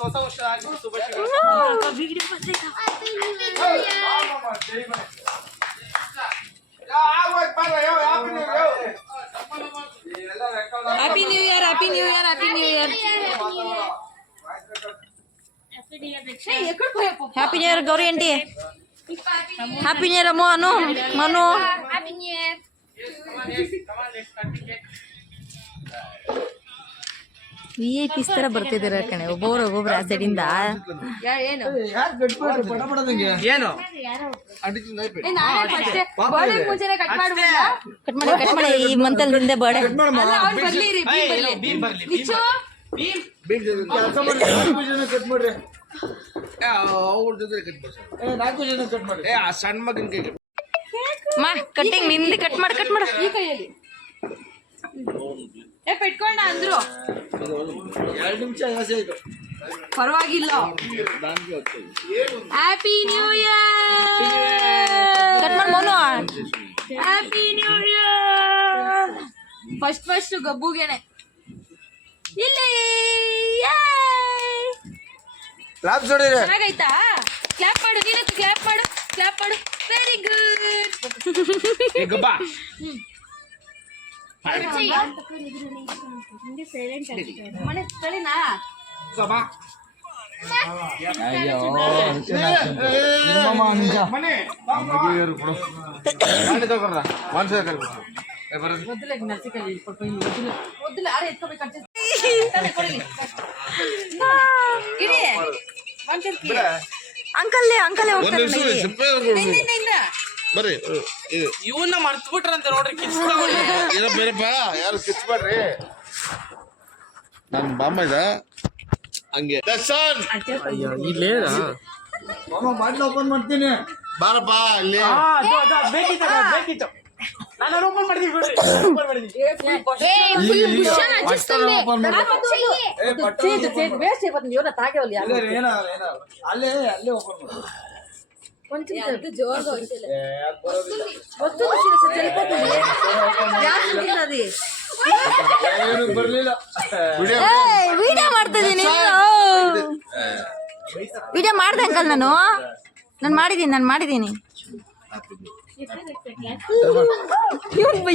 ಹೊಸ ವರ್ಷ happy new year, happy new year, happy new year, happy new year Gauri aunty, happy new year ಅಮ್ಮ. Manu happy new year. VIP ತರ ಬರ್ತಿದಾರೆ ಕಣೆ, ಒಬ್ಬೊಬ್ರು ಆ ಸೈಡಿಂದ. ಏನು ಕಟ್ ಮಾಡಿ ಈ ಮಂತಲ್ಲಿ ಹಿಂದೆ ಬರ್ಡೆ. ಸಣ್ಣ ಮಗನ್ ಕಟ್ಟಿಂಗ್ ನಿಂದು ಕಟ್ ಮಾಡು ಈ ಕೈಯಲ್ಲಿ ಇಟ್ಕೊಂಡ ಅಂದ್ರು ಪರವಾಗಿಲ್ಲ. ಹ್ಯಾಪಿ ನ್ಯೂ ಇಯರ್ ಕಟ್ ಮಾಡಿ Monu. Happy new year. First ಗಬ್ಬುಗೆನೆ ಇಲ್ಲಿ ಚೆನ್ನಾಗೈತಾ? ಕ್ಲಾಪ್ ಮಾಡು, ನೀನಕ್ಕೆ ಕ್ಲಾಪ್ ಮಾಡು. Very good. ಮನೆ ಸ್ಥಳಿನಾ ಅಂಕಲ್ ಬರ್ರಿ. ಇವನ್ನ ಮರ್ತ್ ಬಿಟ್ರಂತೆ ನೋಡ್ರಿ, ಬೇರೆಪ್ಪ ಯಾರು ಕಿಚ್ಬೇಡ್ರಿ. ನನ್ ಬಾಮ್ಮ ಇದ ಹಂಗೆ ಇಲ್ಲೇ ಬಾಟ್ಲು ಓಪನ್ ಮಾಡ್ತೀನಿ ಬಾರಪ್ಪ ಅಲ್ಲಿ. ಬೇಕಿತ್ತು ನಾನು ಓಪನ್ ಮಾಡ್ತೀನಿ. ಅಲ್ಲೇ ಓಪನ್ ವಿಡಿಯೋ ಮಾಡ್ತಿದ್ದೀನಿ. ವಿಡಿಯೋ ಮಾಡ್ದೆ ಅಂಕಲ್, ನಾನು ಮಾಡಿದ್ದೀನಿ.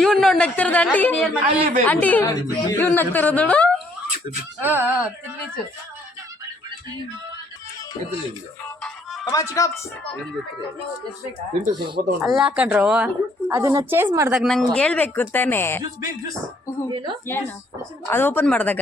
ಇವ್ನು ನೋಡಿ ನಗ್ತಿರೋದು ಆಂಟಿ, ಇವ್ನು ನಗ್ತಿರೋದು ನೋಡು. ಅಲ್ಲ ಕಣ್ರು, ಅದನ್ನ ಚೇಸ್ ಮಾಡ್ದಾಗ ನಂಗೆ ಹೇಳ್ಬೇಕು ತಾನೆ. ಅದು ಓಪನ್ ಮಾಡ್ದಾಗ